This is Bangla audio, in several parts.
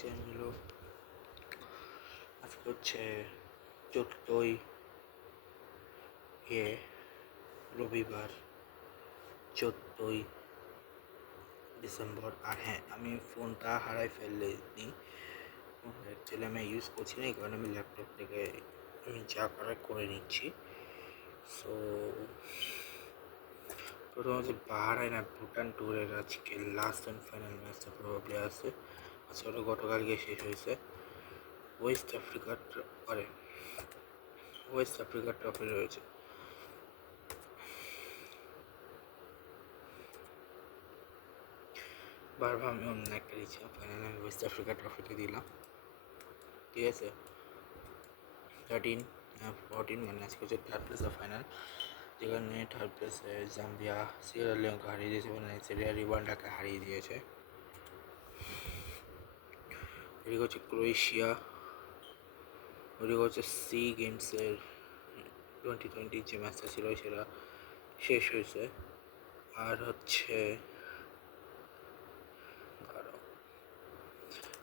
চ্যানেল আজকে হচ্ছে 14ই রবিবার 14ই ডিসেম্বর। আর হ্যাঁ, আমি ফোনটা হারাই ফেললেনি, অ্যাকচুয়ালি আমি ইউজ করছি না, এই কারণে আমি ল্যাপটপ থেকে আমি যা করার করে নিচ্ছি। সো প্রথম হচ্ছে বাহারাইন আর ভুটান ট্যুরের আজকে লাস্ট অ্যান্ড ফাইনাল ম্যাচটা প্রবাবলি আছে। আজকে ওটা গতকালকে শেষ হয়েছে। ওয়েস্ট আফ্রিকার আরে ওয়েস্ট আফ্রিকার ট্রফি রয়েছে। বারবার আমি অন্য একটা দিচ্ছিলাম, ফাইনাল আমি ওয়েস্ট আফ্রিকা ট্রফিটা দিলাম। ঠিক আছে, 14 মানে আজকে হচ্ছে থার্ড প্লেসের ফাইনাল, যেখানে থার্ড প্লেসে জাম্বিয়া সিয়েরা লিওনকে হারিয়ে দিয়েছে এবং নাইজেরিয়া রিওয়ান্ডাকে হারিয়ে দিয়েছে। এদিকে হচ্ছে ক্রোয়েশিয়া, ওদিকে হচ্ছে সি গেমসের 2020 যে ম্যাচটা ছিল সেটা শেষ হয়েছে। আর হচ্ছে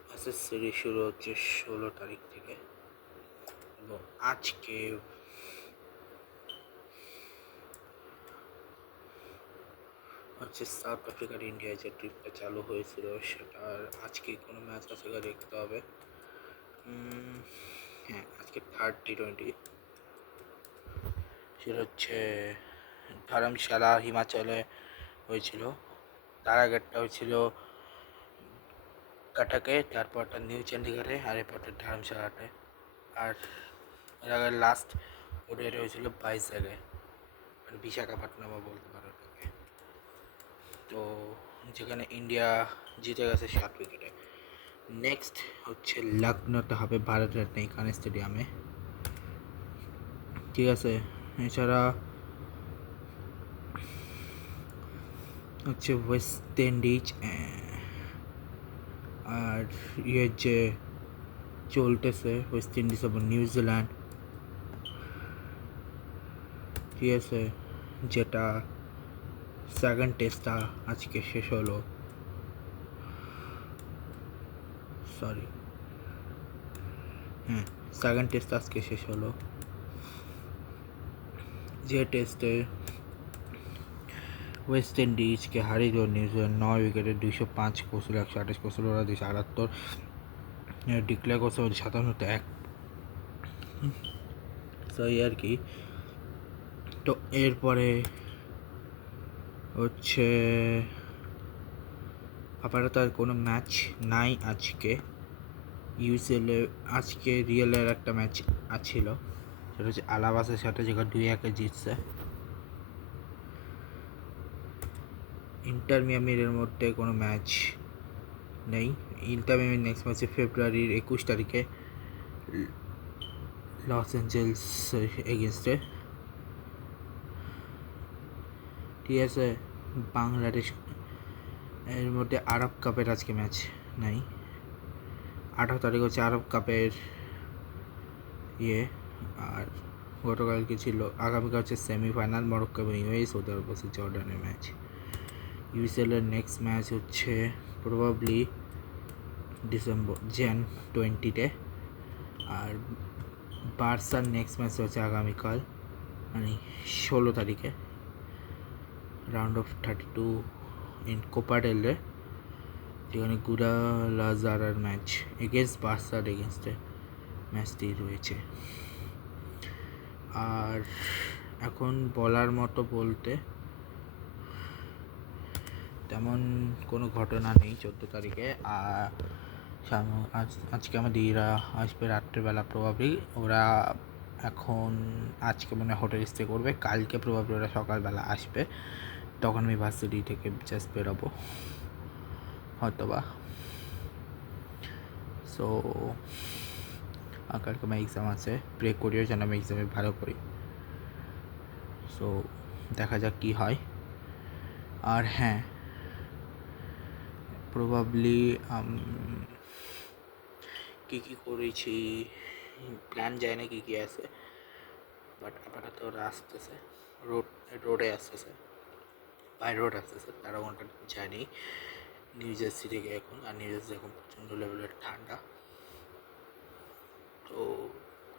ম্যাচের সিরিজ শুরু হচ্ছে 16 তারিখ থেকে, এবং আজকে হচ্ছে সাউথ আফ্রিকার ইন্ডিয়ায় যে ট্রিপটা চালু হয়েছিল সেটার আজকে কোনো ম্যাচ আছে দেখতে হবে। হ্যাঁ, আজকে থার্ড T20, সেটা হচ্ছে ধরমশালা হিমাচলে হয়েছিল। তার আগেরটা হয়েছিল কাটাকে, তারপরটা নিউ চণ্ডীগড়ে, আর এরপরটা ধর্মশালাতে। আর এর আগে লাস্ট ওডিআইটা হয়েছিল 22 জায়গায়, মানে বিশাখাপট্টনমও বলতে পারো এটাকে। তো যেখানে ইন্ডিয়া জিতে গেছে 7 উইকেটে। নেক্সট হচ্ছে লখনৌতে হবে ভারত রত্ন খান স্টেডিয়ামে। ঠিক আছে, এছাড়া হচ্ছে ওয়েস্ট ইন্ডিজ আর যে চলতেছে ওয়েস্ট ইন্ডিজ এবং নিউজিল্যান্ড। ঠিক আছে, যেটা সেকেন্ড টেস্টটা আজকে শেষ হলো, সরি হ্যাঁ সেকেন্ড টেস্ট আজকে শেষ হলো, যে টেস্টে ওয়েস্ট ইন্ডিজকে হারিয়ে দিল নিউজিল্যান্ড 9 উইকেটে, 205 করছিল, 128 করছিল ওরা, 278 ডিক্লেয়ার করছে, 57তে 1। তো এই আর কি। তো এরপরে হচ্ছে আপাতত আর কোনো ম্যাচ নাই আজকে। ইউসিএলে আজকে রিয়েলের একটা ম্যাচ আছিল, সেটা হচ্ছে আলাবাসের সাথে, যেখানে 2-1 জিতছে। ইন্টার মিয়ামির মধ্যে কোনো ম্যাচ নেই। ইন্টার মিয়ামির নেক্সট ম্যাচে ফেব্রুয়ারির 21 তারিখে লস অ্যাঞ্জেলস এগেনস্টে। ঠিক আছে, বাংলাদেশ এর মধ্যে আরব কাপের আজকে ম্যাচ নাই। 18 তারিখ হচ্ছে আরব কাপের আর গতকালকে ছিল, আগামীকাল হচ্ছে সেমিফাইনাল, মরক্কো এবং ইউএই, সৌদি আরব ভার্সেস জর্ডানের ম্যাচ। ইউসিএলের নেক্সট ম্যাচ হচ্ছে প্রবাবলি Jan 20-তে। আর বার্সার নেক্সট ম্যাচ হচ্ছে আগামীকাল, মানে 16 তারিখে, round of 32 in Copa del Rey, যেখানে গুডালাজারার ম্যাচ এগেনস্ট বার্সার এগেনস্টে ম্যাচটি রয়েছে। আর এখন বলার মতো বলতে তেমন কোনো ঘটনা নেই 14 তারিখে। আজকে আমাদের আসবে রাত্রেবেলা প্রবাবলি, ওরা এখন আজকে মনে হয় হোটেল স্টে করবে, কালকে প্রবাবলি ওরা সকালবেলা আসবে, তখন আমি ভার্সিটি থেকে জাস্ট বেরোবো হয়তোবা। সো কালকে আমার এক্সাম আছে, প্রে করিও যেন আমি এক্সামে ভালো করি। সো দেখা যাক কী হয়। আর হ্যাঁ, প্রবাবলি কী কী করেছি প্ল্যান যায় না কী কী আছে, বাট আপাতত ওরা আসতেছে, রোডে আসতেছে, বাই রোড আসতেছে, তারা ওটা জানি। নিউ জার্সি থেকে এখন, আর নিউ জার্সি এখন প্রচণ্ড লেভেলের ঠান্ডা। তো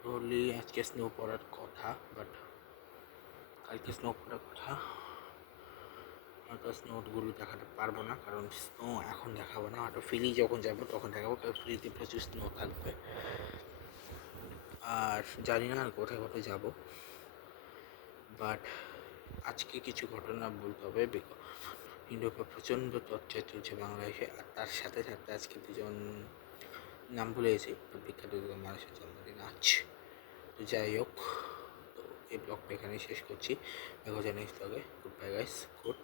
প্রবলি আজকে স্নো পড়ার কথা, বাট কালকে স্নো পড়ার কথা। হয়তো স্নোগুলো দেখাতে পারবো না, কারণ স্নো এখন দেখাবো না, হয়তো ফিলি যখন যাবো তখন দেখাবো, কারণ ফিলিতে প্রচুর স্নো থাকবে। আর জানি না আর কোথায় কোথায় যাবো, বাট আজকে কিছু ঘটনা বলতে হবে। ইন্ডোপা প্রচণ্ড চর্চা চলছে বাংলাদেশে, আর তার সাথে সাথে আজকে দুজন নাম ভুলে গেছি, বিখ্যাত দুজন মানুষের জন্মদিন আজ। তো যাই হোক, তো এই ব্লগটা এখানেই শেষ করছি। দেখা যায় নেক্সট ব্লগে। Good bye guys, good